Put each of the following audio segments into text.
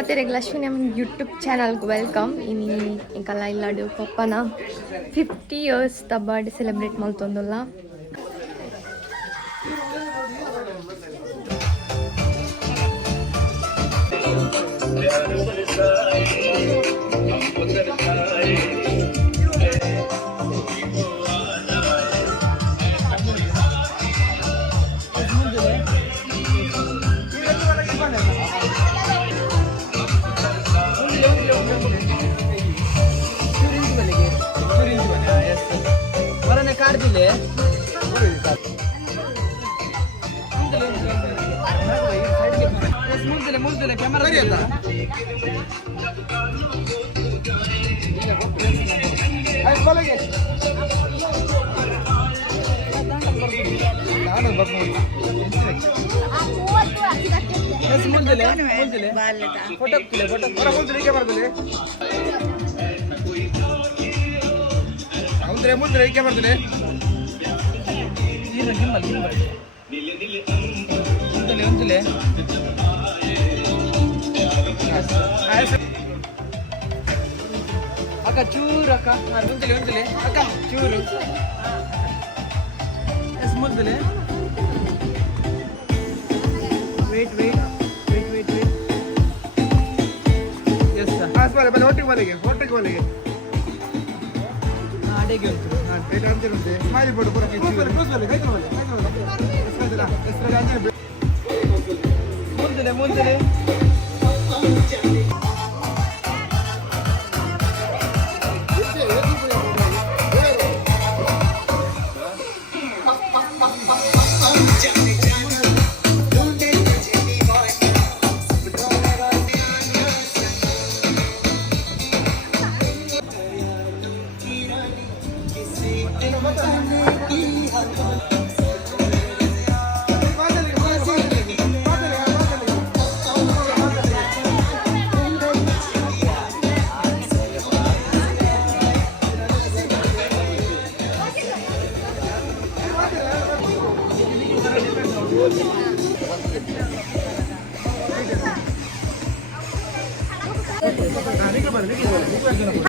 ಮತ್ತೆ ಲಕ್ಷ್ಮಿ ನಮ್ಮ ಯೂಟ್ಯೂಬ್ ಚಾನಲ್ಗೆ ವೆಲ್ಕಮ್. ಇಂಕಲ್ಲ ಇಲ್ಲಾಡು ಪಪ್ಪನ 50 years ಬರ್ಡೇ ಸೆಲೆಬ್ರೇಟ್ ಮಾಡ್ತಂದಲ್ಲ. ಅಕ್ಕ ಚೂರು ಅಕ್ಕ ಮುಂದಲೆ ಮುಂದಲೆ ಅಕ್ಕ ಚೂರು ಎಸ್ ಮುಂದಲೆ wait wait wait wait wait yes ಹಾಸ್ ಬಲೆ ಬಲೆ ಒಟ್ಟಿಗೆ ಬಲೆಗೆ ಅಡೆಗೆ ಉಂಟು ವೇಟ್ ಅಂತಿರುತ್ತೆ ಸ್ಮೈಲ್ ಬಿಡು ಬರ ಕ್ಲೋಸ್ ಬಲೆ ಕೈ ಬಲೆ ಮುಂದಲೆ ಮುಂದಲೆ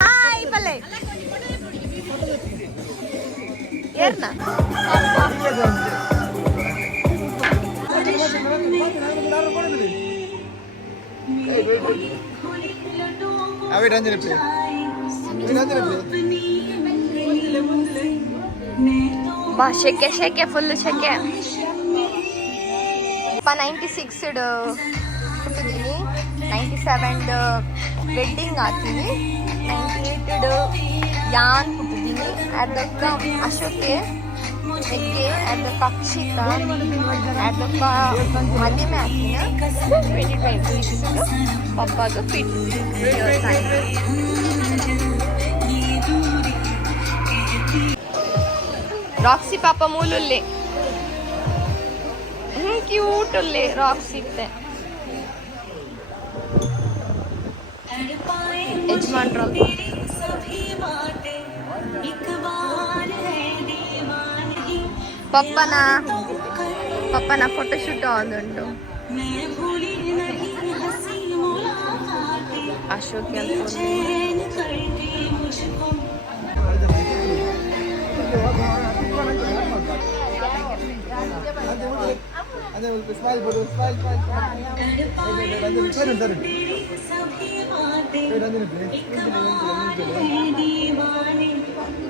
ಹಾಯ್ ಬಲ್ಲೆ ಏರ್ನ ಬಾ ಶೆಕೆ ಶೆಕೆ ಫುಲ್ ಶೆಕೆ 96 ಹುಟ್ಟಿದ್ದೀನಿ, 97 ವೆಡ್ಡಿಂಗ್ ಆಗ್ತೀನಿ, 98 ಯಾನ್ ಹುಟ್ಟಿದ್ದೀನಿ, ಅದಕ್ಕೆ ಅಶೋಕೆ ಹೆಗ್ಗೆ ಅದಕ್ಕೆ ಅಕ್ಷಿತ ಅದಕ್ಕೆ ಮದುವೆ ಆಗ್ತೀನಿ 2026 ಪಪ್ಪಾಗ ಫಿಟ್ ರಾಕ್ಸಿ ಪಾಪ ಮೂಲುಲ್ಲೆ ಕ್ಯೂಟ್ ಉಲ್ಲೆ ರಾಕ್ಸಿ ಇತ್ತೆ ಯಜಮಾನ್ರಲ್ಲ ಪಪ್ಪನ ಫೋಟೋಶೂಟ್ ಆದುಂಟು ಅಶೋಕ್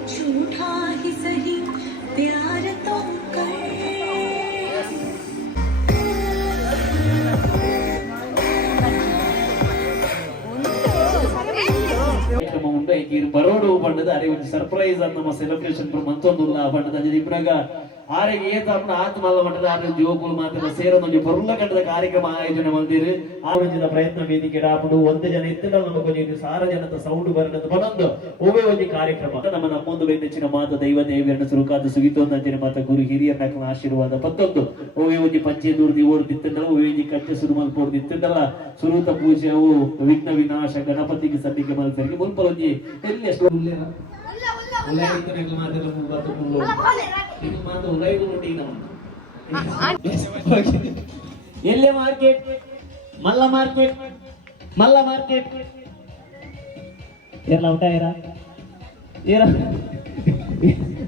झूठा ही सही प्यार तो कर ಬರೋಡು ಬಣ್ಣದ ಅರೆ ಒಂದು ಸರ್ಪ್ರೈಸ್ ಅಂತ ನಮ್ಮ ಸೆಲೆಬ್ರೇಷನ್ ಮಂತೊಂದುಲ್ಲ ಬಣ್ಣದ ಇಬ್ರಾಗ ಆರೆಗೆ ಏತಾಪನ ಆತ್ಮಲ್ಲ ಮಟ್ಟದ ಆರೆ ಜೋಗುಲು ಮಾತ್ರ ಸೇರೊಂದು ಬರುಲ್ಲ ಕಂಡದ ಕಾರ್ಯಕ್ರಮ ಆಯೋಜನೆ ಮಾಡಿದಿರಿ ಆಯೋಜಿತ ಪ್ರಯತ್ನ ವೇದಿಕೆ ಆಪಡು ಒಂದು ಜನ ಇತ್ತಿಲ್ಲ ನಮ್ಮ ಕೊಂಚ ಸಾರ ಜನದ ಸೌಂಡ್ ಬರಣದ ಬನೊಂದು ಓವೇ ಒಂದು ಕಾರ್ಯಕ್ರಮ ನಮ್ಮ ನಮ್ಮೊಂದು ಬೆಂಚಿನ ಮಾತ ದೈವ ದೇವಿಯರನ್ನ ಸುರುಕಾದ ಸುಗಿತೊಂದಂತಿನ ಮಾತ ಗುರು ಹಿರಿಯರ ಆಶೀರ್ವಾದ ಪತ್ತೊಂದು ಓವೇ ಒಂದು ಪಂಚೆ ದೂರದಿ ಓಡ್ದಿತ್ತಲ್ಲ ಓವೇ ಒಂದು ಕಚ್ಚೆ ಸುರುಮಲ್ ಪೋಡ್ದಿತ್ತಲ್ಲ ಸುರೂತ ಪೂಜೆ ಅವು ವಿಘ್ನ ವಿನಾಶ ಗಣಪತಿಗೆ ಸದ್ಯಕ್ಕೆ ಮಲ್ಸರಿಗೆ ಮುಲ್ಪಲೊಂಜಿ ಎಲ್ಲಿ ಎಷ್ಟು ಎಲ್ಲೆ ಮಾರ್ಕೆಟ್ ಮಲ್ಲ ಮಾರ್ಕೆಟ್ ಮಲ್ಲ ಮಾರ್ಕೆಟ್ ಏರ್ಲ ಊಟ ಏರ ಏರ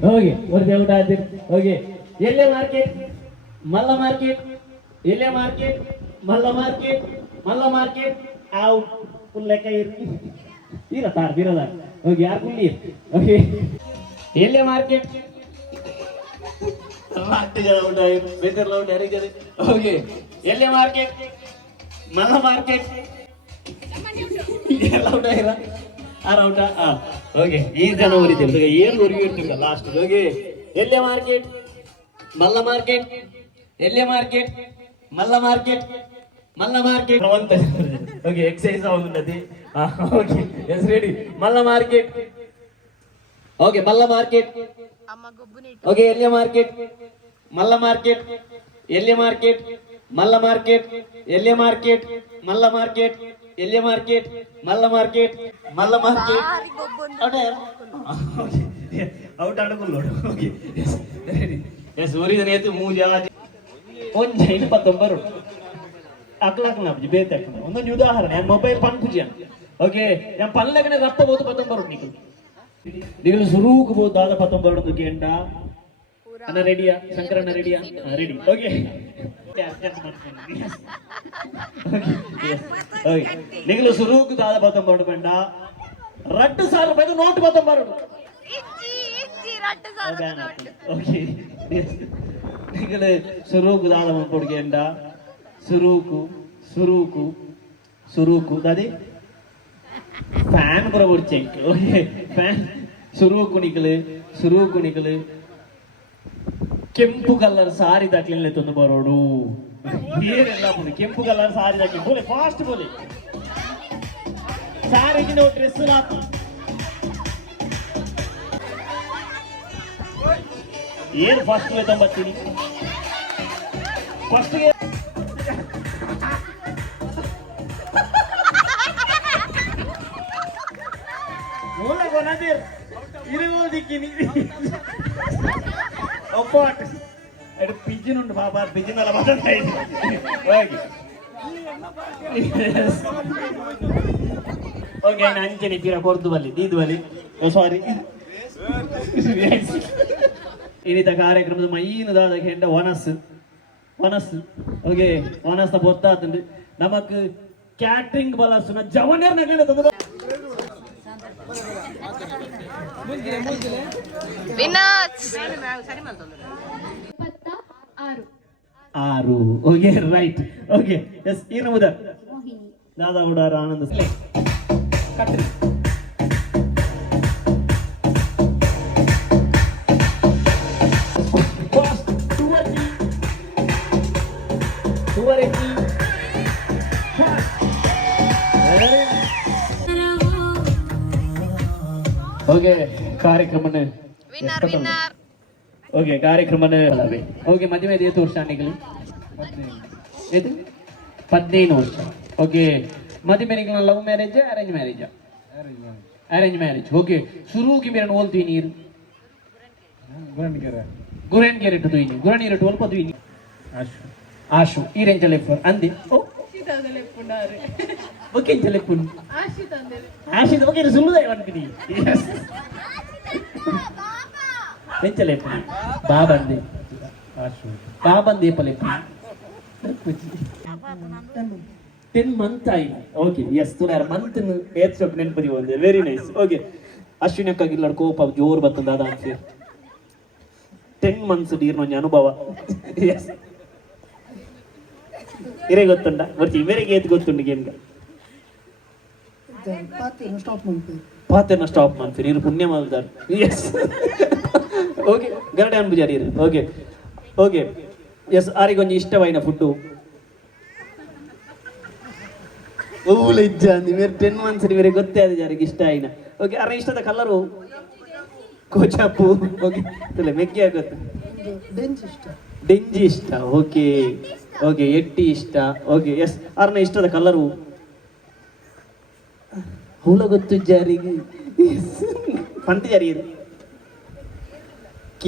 ಹೋಗಿ ಹೊರದೆ ಊಟ ಆಯ್ತು ಹೋಗಿ ಎಲ್ಲೇ ಮಾರ್ಕೆಟ್ ಮಲ್ಲ ಮಾರ್ಕೆಟ್ ಎಲ್ಲೇ ಮಾರ್ಕೆಟ್ ಮಲ್ಲ ಮಾರ್ಕೆಟ್ ಮಲ್ಲ ಮಾರ್ಕೆಟ್ ಔಟ್ ಫುಲ್ ಲೆಕ್ಕ ಇರ್ಲಿ ಇರ ತಾರ್ ಬಿರದ ಹೋಗಿ ಯಾರು ಕುಲ್ಲಿ ಓಕೆ ಎಲ್ಲೇ ಮಾರ್ಕೆಟ್ ಊಟ ಬೇಕರ್ಲ ಊಟ ಯಾರಿಗೆ ಓಕೆ ಎಲ್ಲೇ ಮಾರ್ಕೆಟ್ ಮಲ್ಲ ಮಾರ್ಕೆಟ್ ಎಲ್ಲ ಊಟ ಇರ ಆರ ಊಟ ಓಕೆ ಈ ಜನ ಉರಿತೀವಿ ಏನು ಉರಿವಿ ಇರ್ತೀವಿ ಲಾಸ್ಟ್ ಹೋಗಿ ಎಲ್ಲೇ ಮಾರ್ಕೆಟ್ ಮಲ್ಲ ಮಾರ್ಕೆಟ್ ಎಲ್ಲೇ ಮಾರ್ಕೆಟ್ ಮಲ್ಲ ಮಾರ್ಕೆಟ್ ಮಲ್ಲ ಮಾರ್ಕೆಟ್ ಓಕೆ ಎಕ್ಸೈಸ್ ಆಗುತ್ತದೆ ಓಕೆ ಎಸ್ ರೆಡಿ ಮಲ್ಲ ಮಾರ್ಕೆಟ್ ಓಕೆ ಮಲ್ಲ ಮಾರ್ಕೆಟ್ ಓಕೆ ಎಲ್ಲೇ ಮಾರ್ಕೆಟ್ ಮಲ್ಲ ಮಾರ್ಕೆಟ್ ಎಲ್ಲೇ ಮಾರ್ಕೆಟ್ ಮಲ್ಲ ಮಾರ್ಕೆಟ್ ಎಲ್ಲೇ ಮಾರ್ಕೆಟ್ ಮಲ್ಲ ಮಾರ್ಕೆಟ್ ಎಲ್ಲೇ ಮಾರ್ಕೆಟ್ ಮಲ್ಲ ಮಾರ್ಕೆಟ್ ಮಲ್ಲ ಮಾರ್ಕೆಟ್ ಔಟ್ ಆಡಕುಲ್ಲ ಓಕೆ ಎಸ್ ಊರಿದ ನೇತು ಮೂಜ ಒಂಜ 29 ಅಕ್ಲಾಕ್ನ ಬೇತೆ ಒಂದೊಂದು ಉದಾಹರಣೆ ಮೊಬೈಲ್ ಪನ್ ಪೂಜೆ ಓಕೆ ഞാൻ പല്ലകനെ റപ്പ പോത് 19 നിക്കൽ നിങ്ങൾ സുറൂക്ക് പോത് ദാദ 19 നിക്കേണ്ട അന്ന റെഡിയാ ശങ്കരണ്ണ റെഡിയാ റെഡി ഓക്കെ നിങ്ങൾ സുറൂക്ക് ദാദ 19 വേണ്ട റട്ട് സാർ ಬೇಡ ನೋಟ್ 19 ಓಕೆ നിങ്ങൾ സുറൂക്ക് ദാദ കൊടുക്കേണ്ട സുറൂക്കു സുറൂക്കു സുറൂക്കു അതെ ಫ್ಯಾನ್ ಬರೋಬರ್ ಚೆಕ್ ಓಕೆ ಫ್ಯಾನ್ ಸುರು ಕುಣಿಕಲು ಕೆಂಪು ಕಲರ್ ಸಾರಿ ದಾಖಲೆ ತಂದು ಬರೋಡು ಏನೆಲ್ಲ ಕೆಂಪು ಕಲರ್ ಸಾರಿ ದಾಖಲೆ ಬೋಲೆ ಫಾಸ್ಟ್ ಬೋಲೆ ಸಾರಿ ಡ್ರೆಸ್ ನಾತು ಏನು ಫಸ್ಟ್ ತಂಬತ್ತೀನಿ ಫಸ್ಟ್ ಮೂಲ ಕೊನದಿರ್ ഇരുപതിക്കിനി ഒപ്പോട്ട് എട് പിജിനുണ്ട് ബാബാ പിജിനല്ല പറഞ്ഞായി ഓക്കെ ഞാൻ അഞ്ചിന് പിറ പുറത്തു ബല്ലി ഇത് ബല്ലി ಸಾರಿ ಇನ್ನಿತ ಕಾರ್ಯಕ್ರಮದ ಮೈನದಾದ ಹೆಂಡ ವನಸ್ ಓಕೆ ವನಸ್ನ ಗೊತ್ತಾತುಂಡು ನಮಕ್ ಕ್ಯಾಟ್ರಿಂಗ್ ಬಲಸುನ ಜವನರ್ ನಗಡೆ ತಂದು ಆರು ಓಕೆ ರೈಟ್ ಓಕೆ ಎಸ್ ಏನು ಮುದರ್ ದಾದಾ ಉಡಾರ ಆನಂದ ಕಟ್ರಿ ಓಕೆ ಕಾರ್ಯಕ್ರಮನ ಓಕೆ ಕಾರ್ಯಕ್ರಮನ ಓಕೆ ಮದುವೆ ಏತು ವರ್ಷ ನಿಗಲಿ ಏತು 15 ವರ್ಷ ಓಕೆ ಮದುವೆ ನಿಗಲ love marriage arrange marriage arrange marriage okay ಶುರು ಕಿ ಮೇರನ ಓಲ್ತಿ ನೀರು ಗುರನ್ ಗೆರೆಟ್ ತುಯಿನಿ ಗುರನ್ ಇರಟ್ ಓಲ್ಪ ತುಯಿನಿ ಆಶು ಈ ರೇಂಜ್ ಲೆಫ್ಟ್ ಅಂದಿ ಓ ಓಕೆ ಲೆಫ್ಟ್ ಆಶಿ ಓಕೆ ಸುಮ್ಮನೆ ಅಂತೀನಿ ಬೆಂಚಲೆ ಬಾಬಂದೆ ಬಾಬಂದೆ ಪಲೆ 10 ಮಂತ್ ಆಯಿ ಓಕೆ ಎಸ್ ತುನಾರ ಮಂತ್ ಏತ್ ಸ್ಟೆಪ್ ನೆನಪದಿ ಒಂದೆ ವೆರಿ ನೈಸ್ ಓಕೆ ಅಶ್ವಿನಕ್ಕಾಗಿಲ್ಲ ಕೋಪ ಜೋರ್ ಬರ್ತದ ಅದ ಅನ್ಸಿ 10 ಮಂತ್ಸ್ ಡೀರ್ನೊಂಜ ಅನುಭವ ಎಸ್ ಇರೇ ಗೊತ್ತುಂಡ ಬರ್ತಿ ಇವರಿಗೆ ಏತ್ ಗೊತ್ತುಂಡು ಗೇಮ್ಗ ಪಾತೆನ ಸ್ಟಾಪ್ ಮಾಡ್ತೀರಿ ಇರು ಪುಣ್ಯ ಮಾಡ್ತಾರೆ ಎಸ್ ಓಕೆ ಗರಡೆ ಅನ್ಬುಜಾರಿ ಇರು ಓಕೆ ಓಕೆ ಎಸ್ ಆರಿಗೊಂದು ಇಷ್ಟವಾಯಿನ ಫುಡ್ಡು ಊಲ ಇಜ್ಜ ನೀವು 10 ಮಂತ್ಸ್ ಇವರಿಗೆ ಗೊತ್ತೇ ಆದ ಜಾರಿಗೆ ಇಷ್ಟ ಆಯ್ನ ಓಕೆ ಅರ ಇಷ್ಟದ ಕಲರು ಕೋಚಾಪು ಓಕೆ ಮೆಕ್ಕಿ ಆಗುತ್ತೆ ಡೆಂಜಿ ಇಷ್ಟ ಓಕೆ ಓಕೆ ಎಟ್ಟಿ ಇಷ್ಟ ಓಕೆ ಎಸ್ ಅರ್ನ ಇಷ್ಟದ ಕಲರು ಹುಳ ಗೊತ್ತು ಜಾರಿಗೆ ಪಂಟಿ ಜಾರಿ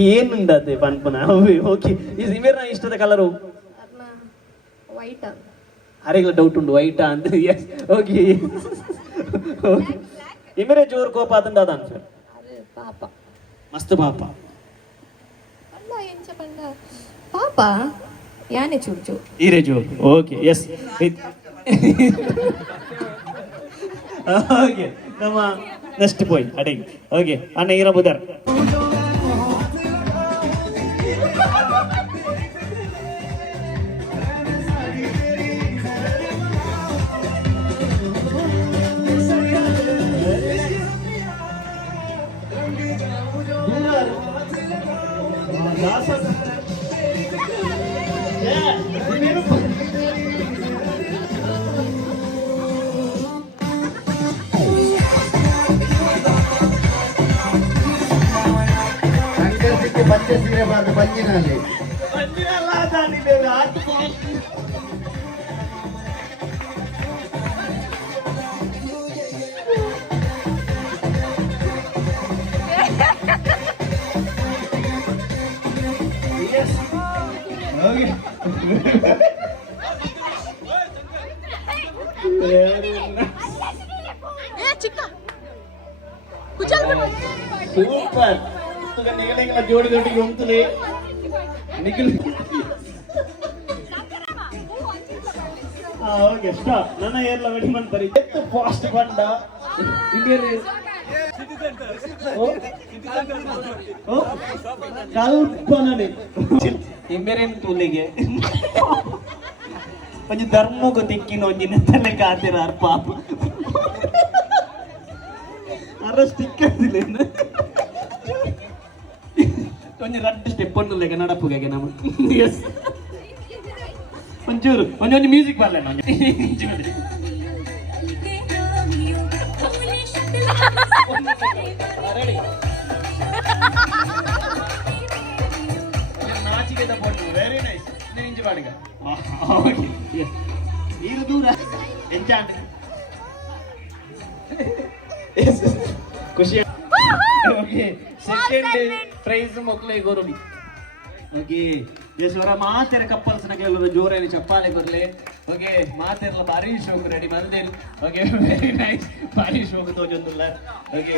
ಏನುಂಡದೆ ಪನ್ಪನ ಓಕೆ ಇವೇರ್ನ ಇಷ್ಟದ ಕಲರು ಆರೆಗಳ ಡೌಟ್ ಉಂಟು ವೈಟಾ ಅಂತ ಎಸ್ ಓಕೆ ಇಮರೆ ಜೋರ್ ಕೋಪ ಆತಂಡ ಅದ ಆನ್ಸರ್ ಅದು ಪಾಪ ಮಸ್ತ್ ಪಾಪ ಅಲ್ಲ ಎಂಚ ಪಂಡ ಪಾಪ ಯಾನೆ ಚೂರ್ಚು ಈರೆ ಜೋರ್ ಓಕೆ ಎಸ್ ಓಕೆ ನಮ್ಮ ನೆಕ್ಸ್ಟ್ ಪಾಯಿಂಟ್ ಅಡಿಗೆ ಓಕೆ ಅಣ್ಣ ಈರ ಬುದರ್ ಬಚ್ಚೆ ಸೀರೆ ಬಾರ್ದು ಬಂಜಿನಲ್ಲಿ ಸೂಪರ್ ನಿಗಲ ಜೋಡಿ ಜೋಡಿಗೆ ಉಂಟುಲೆ ನಿಖಿಲ್ ಓಕೆ ಸ್ಟಾಪ್ ನನ್ನ ಏರ್ಲ ವೆಡಿ ಮಾಡ್ತಾರೆ ಎಷ್ಟು ಫಾಸ್ಟ್ ಬಂದ ಇಂಡಿಯನ್ ಕಲ್ಪನೆ ಇಂಬೇರೇನ್ ತೂಲಿಗೆ ಒಂಜಿ ಧರ್ಮಗೂ ತಿಕ್ಕಿನ ಒಂಜಿನ ತಲೆ ಕಾತಿರ ಪಾಪ ಅರ ಸ್ಟಿಕ್ಕರ್ ದಿಲ್ಲ కొంచెం రెడ్ స్టెప్ ఉంటుందిలే నడపుగా ನಮ್ಮ ಎಸ್ ಒಂಚೂರು ಒಂಚೂರು ಮ್ಯೂಸಿಕ್ ಬರಲ್ಲ ನಾಚಿಕೆ ತಗೊಂಡು ವೆರಿ ನೈಸ್ ಇಂಚು ಪಾಡಿಗ ನೀರು ದೂರ ಎಂಚಾಂಡ್ ಖುಷಿ ಓಕೆ ಸೆಕೆಂಡ್ ಪ್ರೈಸ್ ಮಕ್ಕಳಿಗೆ ಗೋರುಡಿ ಓಕೆ ಯಶ್ವರ ಮಾತೆರ ಕಪ್ಪಲ್ಸ್ನ ಕೆಲವರು ಜೋರೇನು ಚಪ್ಪಾಳೆ ಬರಲಿ ಓಕೆ ಮಾತೆರ್ಲ ಭಾರಿ ಶೋಕ್ ರೆಡಿ ಬಂದಿಲ್ ಓಕೆ ವೆರಿ ನೈಸ್ ಭಾರಿ ಶೋಕ್ ತೋಜೊಂದಿಲ್ಲ ಓಕೆ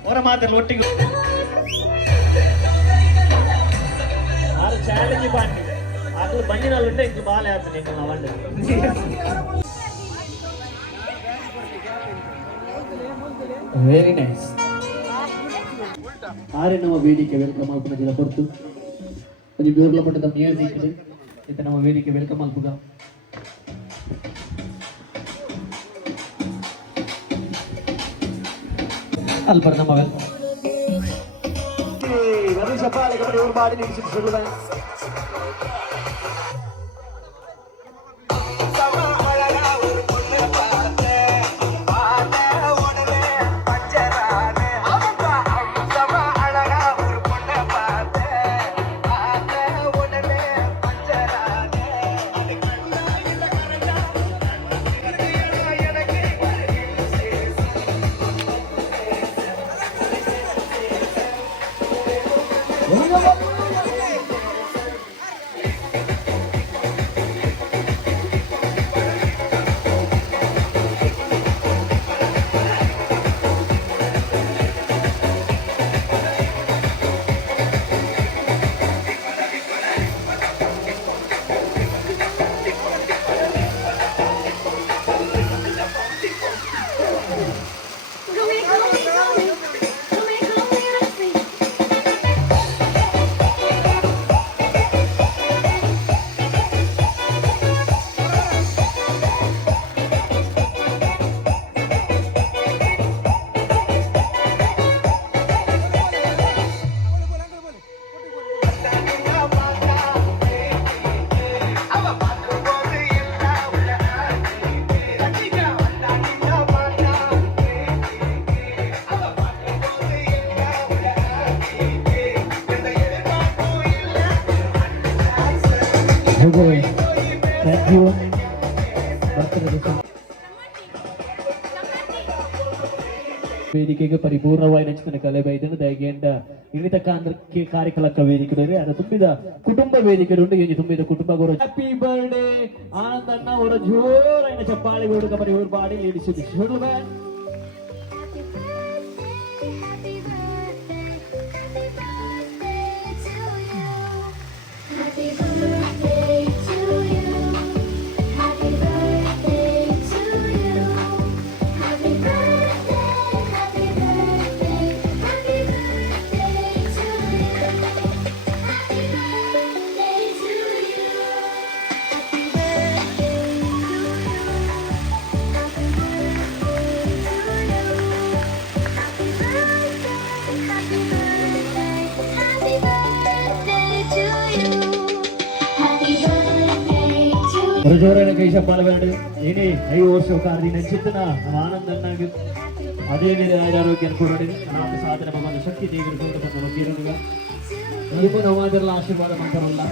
ಅವರ ಮಾತೆರ್ಲ ಒಟ್ಟಿಗೆ ಆರು ಚಾಲೆಂಜ್ ಬಾಂಡಿ ಆಗ್ಲು ಬಂದಿನಲ್ಲಿ ಉಂಟೆ ಇಂದು ಬಾಲೆ ಆಗ್ತದೆ ನಾವು ವೆರಿ ನೈಸ್ ಆರೆ ನಮ್ಮ ವೇದಿಕೆ ವೆಲ್ಕಮ್ ಆಲ್ಪನ ಜಿಲ್ಲ ಹೊರತು ಒಂದು ಬೇರ್ಲ ಪಟ್ಟದ ಮ್ಯೂಸಿಕ್ ಇದು ನಮ್ಮ ವೇದಿಕೆ ವೆಲ್ಕಮ್ ಆಲ್ಪುಗ ಅಲ್ಪರ್ ನಮ್ಮ ವೆಲ್ಕಮ್ ವರುಣ ಚಪ್ಪಾಳೆ ಕಬಡ್ಡಿ ಇವರು ಬಾಡಿ ನಿಲ್ಲಿಸಿಕೊಳ್ಳುವ Thank you. ವೇದಿಕೆಗೆ ಪರಿಪೂರ್ಣವಾಗಿ ನೆಚ್ಚಿನ ಕಲೆ ಬೈದನು ದಯಗೆಂಡ ಇಳಿತ ಕಾರ್ಯಕ್ರಮಕ್ಕ ವೇದಿಕೆ ಅದು ತುಂಬಿದ ಕುಟುಂಬ ವೇದಿಕೆ ಉಂಟು ಈ ತುಂಬಿದ ಕುಟುಂಬ ಗೌರವ ಹ್ಯಾಪಿ ಬರ್ಡೇ ಆನಂದಣ್ಣ ಅವರ ಜೋರಾಯಿನ ಚಪ್ಪಾಳೆ ಗೋಡು ಕಬರಿ ಅವ್ರ ಬಾಡಿ ಲೇಡಿಸಿದ್ದು ಜೋರಾದ ಕೈ ಚಪ್ಪಾಳೆ ಬೇಡ ಏನೇ 5 ವರ್ಷ ಕಾರ್ಯ ನೆಚ್ಚಿತ್ತನ ಆನಂದಣ್ಣಾಗಿ ಅದೇ ನೀರು ಆರೋಗ್ಯ ಕೊಡೋಡಿ ನಾವು ಸಾಧನೆ ಮಗನ ಶಕ್ತಿ ದೇವರು ಕೊಂಡು ಬಂದು ಹೋಗಿರೋದಿಲ್ಲ ನೀವು ನವಾದೆಲ್ಲ ಆಶೀರ್ವಾದ ಮಾಡ್ತಾರಲ್ಲ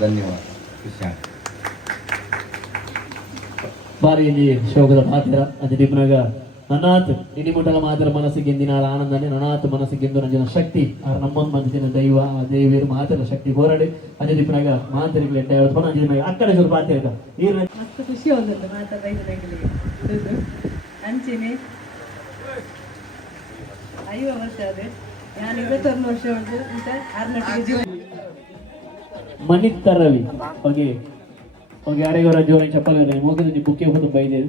ಧನ್ಯವಾದ ವಿಶಾಖ ಬಾರಿಯಲ್ಲಿ ಶೋಕದ ಮಾತಿರ ಅತಿಥಿಪನಾಗ ನನಾತ್ ಇಡಿಮುಟಲ ಮಾತಿರ ಮನಸ್ಸಿಗೆ ಇಂದಿನ ಆನಂದನೆ ನನಾತ್ ಮನಸ್ಸಿಗೆಂದು ನಂಜಿನ ಶಕ್ತಿ ನಮ್ಮೊಂದು ಮಂದಿನ ದೈವ ದೇವಿಯರು ಮಾತಿರ ಶಕ್ತಿ ಹೋರಾಡಿ ಅತಿಥಿಪನಾಗ ಮಾತಿರಿಗೆ ಎಡ್ಡ ಹೇಳ್ಕೊಂಡು ಅಂಜಿನ ಅಕ್ಕಡೆ ಸ್ವಲ್ಪ ಮಾತಿರ್ಕ ಮಸ್ತ್ ಖುಷಿ ಆಗುತ್ತಲ್ಲ ಮಾತಾಡೋದು ಅಂಚೆನೆ 5 ವರ್ಷ ಅದೇ ನಾನು 21 ವರ್ಷ ಉಂಟು ಅಂತ 6 ಮನಿತ್ತ ರವಿ ಓಕೆ ಓಕೆ ಯಾರಿಗಾರ ಜೋರಾಗಿ ಚಪ್ಪಲ್ ಹೋಗಿದ್ದು ನೀವು ಬುಕ್ಕೆ ಹೋಗೋದು ಬೈದೇವಿ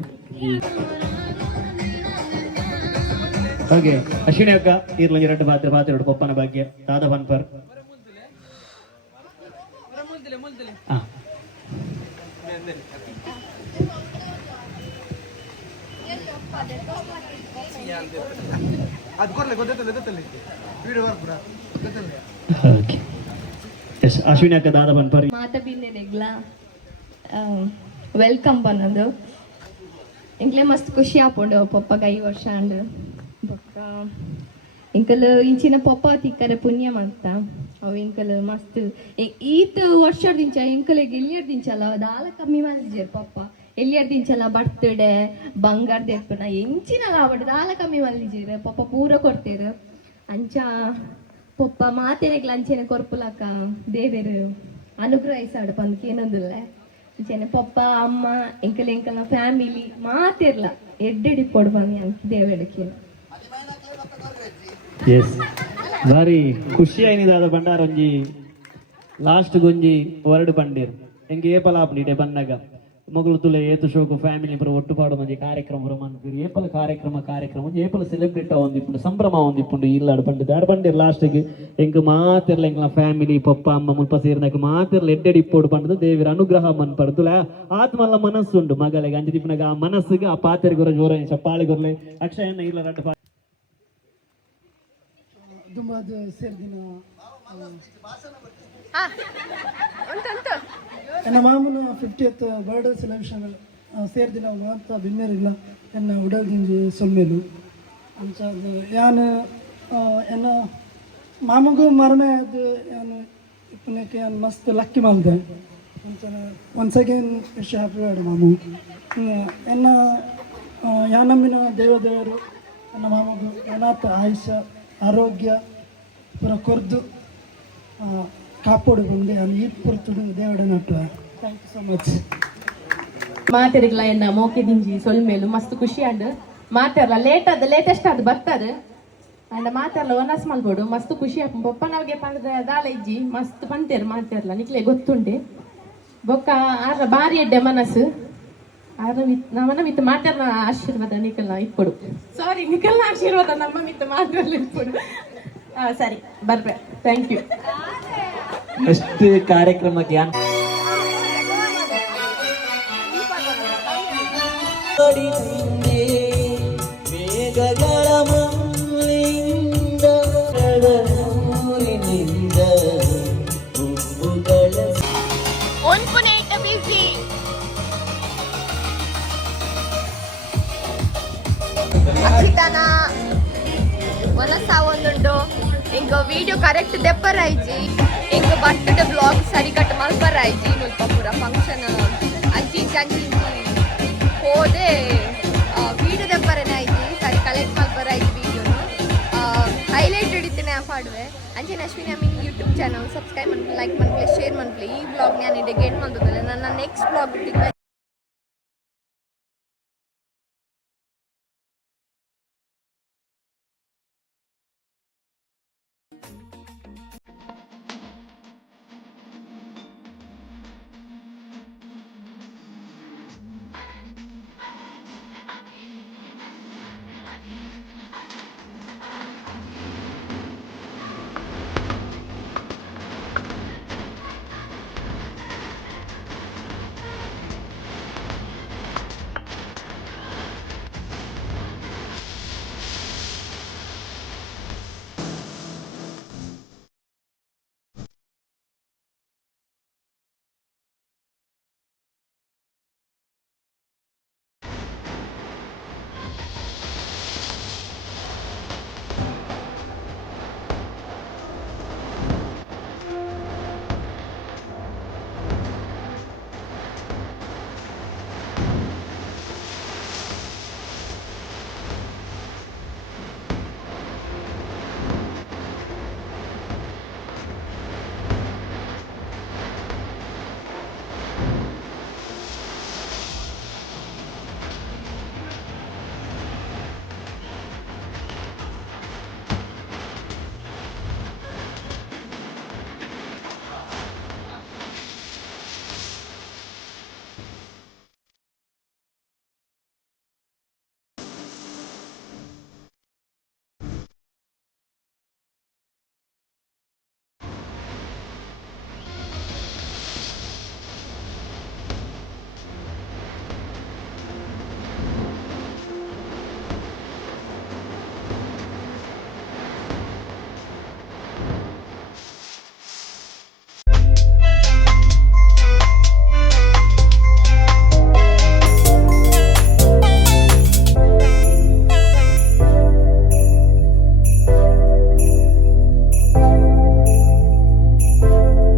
ಓಕೆ ಅಶ್ವಿನಿ ಅಕ್ಕ ಇರ್ಲಿ 2 ಪಾತ್ರೆ ಪಪ್ಪನ ಬಗ್ಗೆ ದಾದಾ ಪನ್ಪರ್ ಅಶ್ವಿನಿ ಅಕ್ಕ ದಾದ ಪನ್ಪರಿ ಮಾತ ಬಿನ್ನೆಗ್ಲ ವೆಲ್ಕಮ್ ಬನ್ನದು ಇಂಕ್ಲೆ ಮಸ್ತ್ ಖುಷಿ ಆಪುಂಡು ಪಪ್ಪಗ 5 ವರ್ಷ ಅಂಡ್ ಬೊಕ್ಕ ಇಂಕಲ್ ಇಂಚಿನ ಪಪ್ಪ ತಿಕ್ಕರೆ ಪುಣ್ಯ ಮಾಡ್ತ ಅವು ಇಂಕಲ್ ಮಸ್ತ್ ಈತ್ ವರ್ಷದಿಂಚ ಇಂಕಲಿಗೆ ಎಲ್ಲಿಯರ್ದಿಂಚಲ್ಲ ದಾಲ ಕಮ್ಮಿ ಮಾಡಿಜೇರ್ ಪಪ್ಪ ಎಲ್ಲಿಯರ್ದಿಂಚಲ್ಲ ಬರ್ತಡೆ ಬಂಗಾರ ದೇಪ್ಪನ ಎಂಚಿನಲ್ಲ ಬಟ್ ದಾಲ ಕಮ್ಮಿ ಮಲ್ಲಿಜೇರ್ ಪಪ್ಪ ಪೂರ ಕೊಡ್ತೇರು ಅಂಚ ಪಪ್ಪ ಮಾತೆರೆಗ್ಲ ಅಂಚೆನೆ ಕೊರ್ಪುಲಕ ದೇವೇರು ಅನುಗ್ರಹಿಸಾಡು ಪಂದಕ್ಕೆ ಏನೊಂದಿಲ್ಲ ಅಂಚೆನೆ ಪಪ್ಪ ಅಮ್ಮ ಎಂಕಲ್ನ ಫ್ಯಾಮಿಲಿ ಮಾತಿರ್ಲ ಎಡ್ಡೆಡಿ ಕೊಡ್ಬಂದು ಅಂಕ ದೇವೇಡಕ್ಕೆ ಎಸ್ ಬಾರಿ ಖುಷಿ ಆಯ್ನಿದಾದ ಬಂಡಾರ ಒಂಜಿ ಲಾಸ್ಟ್ ಗೊಂಜಿ ವರ್ಡ್ ಬಂಡೇರು ಎಂಗೆ ಏಪಲ ಆಪ್ನಿಡೆ ಬನ್ನಗ ಮಗಳು ತುಲೆ ಏತು ಶೋಕು ಫ್ಯಾಮಿಲಿ ಪುರ ಒಟ್ಟುಪಾಡು ಮಂದಿ ಕಾರ್ಯಕ್ರಮ ಪುರ ಮನ್ಪುರು ಏಪಲ ಕಾರ್ಯಕ್ರಮ ಏಪಲ ಸೆಲೆಬ್ರೇಟ್ ಒಂದಿಪ್ಪುಂಡು ಸಂಭ್ರಮ ಒಂದಿಪ್ಪುಂಡು ಇಲ್ಲಾಡು ಬಂಡಿದ್ದು ಆಡು ಬಂಡೇರು ಲಾಸ್ಟ್ಗೆ ಎಂಕ್ ಮಾತಿರ್ಲ ಎಂಕ್ಲ ಫ್ಯಾಮಿಲಿ ಪಪ್ಪ ಅಮ್ಮ ಮುಲ್ಪ ಸೇರಿನಾಗ ಮಾತಿರ್ಲ ಎಡ್ಡೆಡಿ ಇಪ್ಪೋಡು ಬಂಡದು ದೇವಿರ ಅನುಗ್ರಹ ಮನ್ಪಡ್ದು ಆತ್ಮಲ್ಲ ಮನಸ್ಸುಂಡು ಮಗಳಿಗೆ ಅಂಜಿ ದಿಪ್ಪನಾಗ ಆ ಮನಸ್ಸಿಗೆ ಆ ಪಾತೆರಿಗೊರ ಜೋರ ಚಪ್ಪಾಳಿಗೊರ್ಲೆ ಅಕ್ಷಯನ್ನ ಇಲ್ಲ 2 ದುಂಬಾದ ಸೇರ್ದಿನ ನನ್ನ ಮಾಮೂಲು 50th ಬರ್ಡೇ ಸೆಲೆಬ್ರೇಷನ್ ಸೇರ್ದಿನ ಮಾತ ಬಿನ್ನೇರಿಲ್ಲ ಎನ್ನ ಉಡಲ್ದಿಂಜಿ ಸೊಮ್ಮೆಲು ಅಂಚ ಯಾನು ಎನ್ನ ಮಾಮಗೂ ಮರಮೆ ಅದು ಯಾನು ಇಪ್ಪನಕ್ಕೆ ಯಾನು ಮಸ್ತ್ ಲಕ್ಕಿ ಮಲ್ದೆ ಅಂಚ once again wish happy birthday ಮಾಮು ಎನ್ನ ಯಾನಮ್ಮಿನ ದೇವರು ನನ್ನ ಮಾಮಗೂ ಅನಾಥ ಆಯುಷ್ಯ ಆರೋಗ್ಯ ಪುರ ಕೊರ್ದು ಕಾಪಾಡು ಬಂದೆ ಅಲ್ಲಿ ಈದ್ ಪುರತುಡು ದೇವಡ ನಟ್ಟು ಥ್ಯಾಂಕ್ ಯು ಸೊ ಮಚ್ ಮಾತೆರೆಗ್ಲ ಎನ್ನ ಮೋಕೆ ದಿಂಜಿ ಸೊಲ್ಮೇಲು ಮಸ್ತ್ ಖುಷಿ ಅಂಡ್ ಮಾತೆರ್ಲ ಲೇಟೆಸ್ಟ್ ಅದು ಬರ್ತದೆ ಅಂಡ್ ಮಾತೆರ್ಲ ಒನಸ್ ಮಲ್ಬೋಡು ಮಸ್ತ್ ಖುಷಿ ಆಪು ಬೊಪ್ಪನವ್ಗೆ ಪಂಡ ದಾಲ ಇಜ್ಜಿ ಮಸ್ತ್ ಪಂತೇರು ಮಾತೆರ್ಲ ನಿಕ್ಲೆ ಗೊತ್ತುಂಡೆ ಬೊಕ್ಕ ಆರ ಬಾರಿ ಎಡ್ಡೆ ಮನಸ್ಸು ಆರ ನಮ್ಮನ ಮಿತ್ ಮಾತೆರ್ನ ಆಶೀರ್ವಾದ ನಿಕಲ್ನ ಇಪ್ಪಡು ಸಾರಿ ನಿಕಲ್ನ ಆಶೀರ್ವಾದ ನಮ್ಮ ಮಿತ್ ಮಾತೆರ್ಲ ಇಪ್ಪಡು ಸರಿ ಬರ್ಬೇ ಥ್ಯಾಂಕ್ ಯು ನೆಕ್ಸ್ಟ್ ಕಾರ್ಯಕ್ರಮಕ್ಕೆ ಮೇಘಗಳ ಮಲ್ಲಿಂದ ಒನ್ಪುನೇಟ ಅಕ್ಷಿತಾನ ಮನಸ್ಸ ಒಂದುಂಡು ಇಂಕ ವಿಡಿಯೋ ಕರೆಕ್ಟ್ ದೆಪ್ಪರ್ ಆಯ್ಜಿ ಇಂಕ ಬಟ್ಟದ ಬ್ಲಾಗ್ ಸರಿ ಕಟ್ ಮಲ್ಪರ್ ಆಯ್ಜಿ ಮುಲ್ಪ ಪೂರ ಫಂಕ್ಷನ್ ಅಂಚಿ ಹೋದೆ ವಿಡಿಯೋ ದೆಪ್ಪರೇನೆ ಆಯ್ಜಿ ಸರಿ ಕಲೆಕ್ಟ್ ಮಲ್ಪರ್ ಆಯ್ಜಿ ವಿಡಿಯೋನು ಹೈಲೈಟ್ ಹಿಡಿತೀನಿ ಪಾಡುವೆ ಅಂಚೆ Ashwini Amin YouTube channel subscribe ಮಾಡ್ಲಿ ಲೈಕ್ ಮಾಡ್ಲಿ ಶೇರ್ ಮಾಡ್ಲಿ ಈ ಬ್ಲಾಗ್ ನಾನು ಗೆಟ್ ಮಾಡ್ತದಲ್ಲ ನನ್ನ ನೆಕ್ಸ್ಟ್ ಬ್ಲಾಗ್